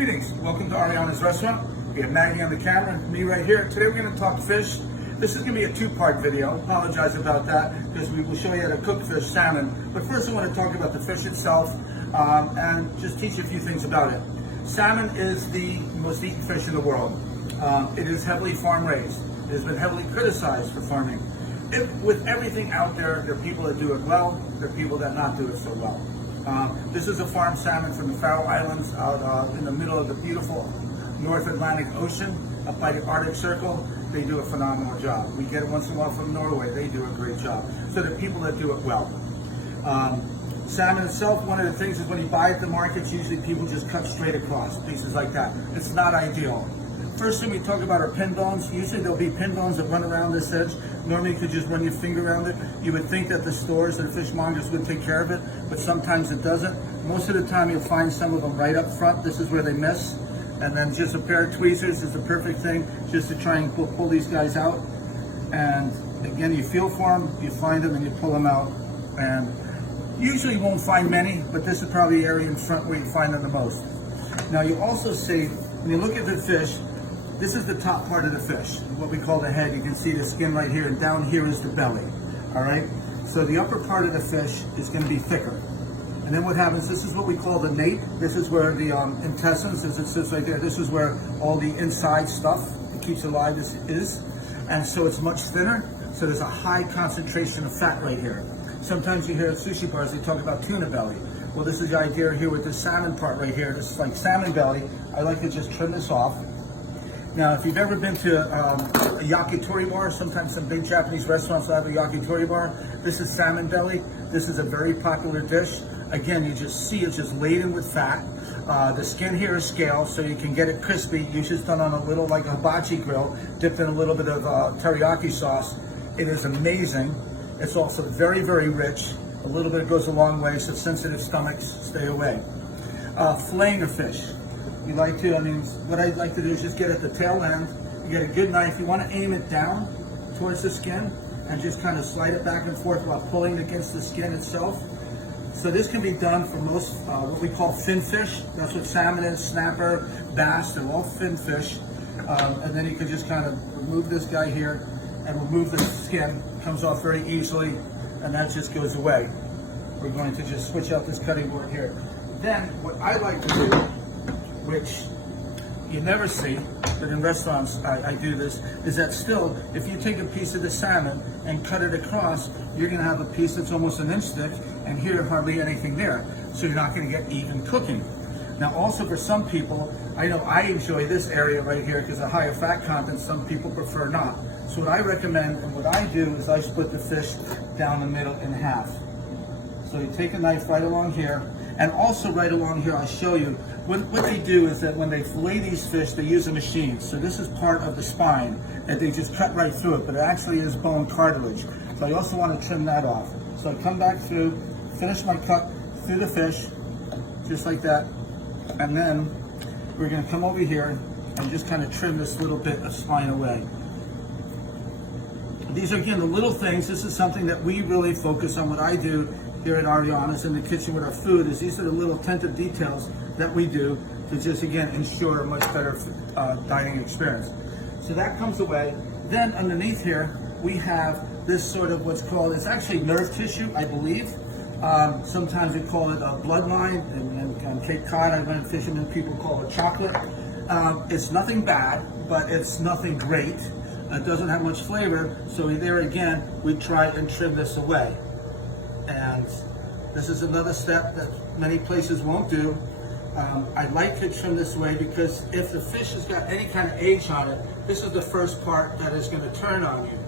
Greetings, welcome to Ariana's restaurant. We have Maggie on the camera, me right here. Today we're going to talk fish. This is going to be a two-part video. Apologize about that because we will show you how to cook fish, salmon. But first I want to talk about the fish itself and just teach you a few things about it. Salmon is the most eaten fish in the world. It is heavily farm raised. It has been heavily criticized for farming. With everything out there are people that do it well, there are people that not do it so well. This is a farm salmon from the Faroe Islands out in the middle of the beautiful North Atlantic Ocean, up by the Arctic Circle. They do a phenomenal job. We get it once in a while from Norway. They do a great job. So there are people that do it well. Salmon itself, one of the things is when you buy at the markets, usually people just cut straight across, pieces like that. It's not ideal. First thing we talk about are pin bones. Usually there'll be pin bones that run around this edge. Normally you could just run your finger around it. You would think that the stores and the fishmongers would take care of it, but sometimes it doesn't. Most of the time you'll find some of them right up front. This is where they miss. And then just a pair of tweezers is the perfect thing just to try and pull these guys out. And again, you feel for them, you find them and you pull them out. And usually you won't find many, but this is probably the area in front where you find them the most. Now you also see, when you look at the fish, this is the top part of the fish, what we call the head. You can see the skin right here, and down here is the belly, all right? So the upper part of the fish is gonna be thicker. And then what happens, this is what we call the nape. This is where the intestines, as it sits right there, this is where all the inside stuff that keeps alive is. And so it's much thinner, so there's a high concentration of fat right here. Sometimes you hear at sushi bars, they talk about tuna belly. Well, this is the idea here with this salmon part right here. This is like salmon belly. I like to just trim this off. Now, if you've ever been to a yakitori bar, sometimes some big Japanese restaurants will have a yakitori bar. This is salmon belly. This is a very popular dish. Again, you just see it's just laden with fat. The skin here is scale, so you can get it crispy. Usually it's done on a little, like a hibachi grill, dipped in a little bit of teriyaki sauce. It is amazing. It's also very, very rich. A little bit goes a long way, so sensitive stomachs stay away. Filleting a fish. You like to, what I'd like to do is just get at the tail end. You get a good knife. You want to aim it down towards the skin and just kind of slide it back and forth while pulling against the skin itself. So this can be done for most what we call fin fish. That's what salmon is, snapper, bass, they're all fin fish. And then you can just kind of remove this guy here and remove the skin. It comes off very easily, and that just goes away. We're going to just switch out this cutting board here. Then what I like to do, which you never see, but in restaurants I do this, is that still, if you take a piece of the salmon and cut it across, you're gonna have a piece that's almost an inch thick, and here hardly anything there. So you're not gonna get even cooking. Now also for some people, I know I enjoy this area right here because of higher fat content, some people prefer not. So what I recommend and what I do is I split the fish down the middle in half. So you take a knife right along here, and also right along here I'll show you, what they do is that when they fillet these fish, they use a machine. So this is part of the spine, and they just cut right through it, but it actually is bone cartilage. So I also want to trim that off. So I come back through, finish my cut through the fish, just like that, and then we're going to come over here and just kind of trim this little bit of spine away. These are, again, the little things. This is something that we really focus on. What I do here at Ariana's in the kitchen with our food is these are the little attentive details that we do to just, again, ensure a much better dining experience. So that comes away. Then underneath here, we have this sort of what's called, it's actually nerve tissue, I believe. Sometimes we call it a bloodline, and on Cape Cod, I've been fishermen, people call it chocolate. It's nothing bad, but it's nothing great. It doesn't have much flavor, so there again, we try and trim this away. And this is another step that many places won't do. I like to trim this away because if the fish has got any kind of age on it, this is the first part that is going to turn on you.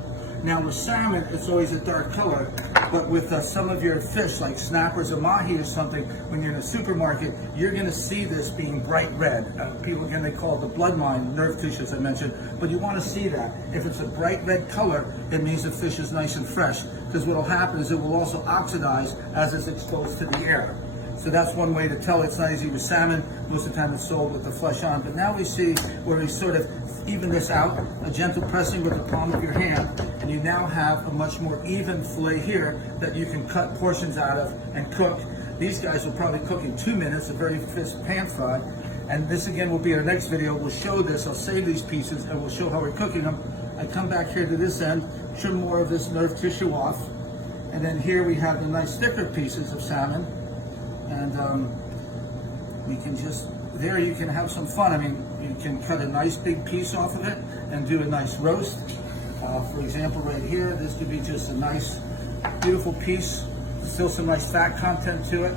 Now with salmon, it's always a dark color, but with some of your fish like snappers or mahi or something, when you're in a supermarket, you're going to see this being bright red. People, again, they call it the bloodline, nerve tissue as I mentioned, but you want to see that. If it's a bright red color, it means the fish is nice and fresh, because what will happen is it will also oxidize as it's exposed to the air. So that's one way to tell. It's not easy with salmon. Most of the time it's sold with the flesh on. But now we see where we sort of even this out, a gentle pressing with the palm of your hand, and you now have a much more even fillet here that you can cut portions out of and cook. These guys will probably cook in 2 minutes, a very crisp pan fry. And this again will be in our next video. We'll show this, I'll save these pieces and we'll show how we're cooking them. I come back here to this end, trim more of this nerve tissue off. And then here we have the nice thicker pieces of salmon. And we can just, there you can have some fun. I mean, you can cut a nice big piece off of it and do a nice roast. For example, right here, this could be just a nice, beautiful piece. Still some nice fat content to it.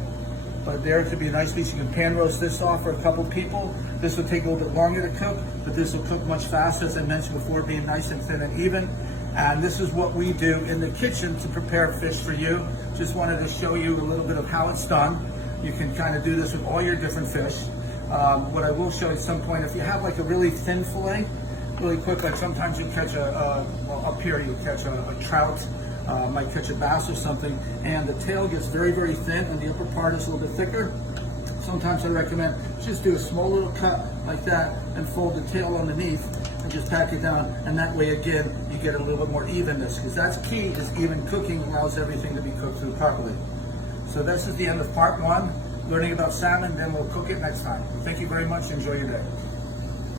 But there it could be a nice piece. You can pan roast this off for a couple people. This will take a little bit longer to cook, but this will cook much faster, as I mentioned before, being nice and thin and even. And this is what we do in the kitchen to prepare fish for you. Just wanted to show you a little bit of how it's done. You can kind of do this with all your different fish. What I will show you at some point, if you have like a really thin fillet, really quick, like sometimes you catch well, up here you catch a trout, might catch a bass or something, and the tail gets very, very thin and the upper part is a little bit thicker. Sometimes I recommend just do a small little cut like that and fold the tail underneath and just pack it down, and that way again you get a little bit more evenness, because that's key, is even cooking allows everything to be cooked through properly. So this is the end of part 1, learning about salmon, then we'll cook it next time. Thank you very much, enjoy your day.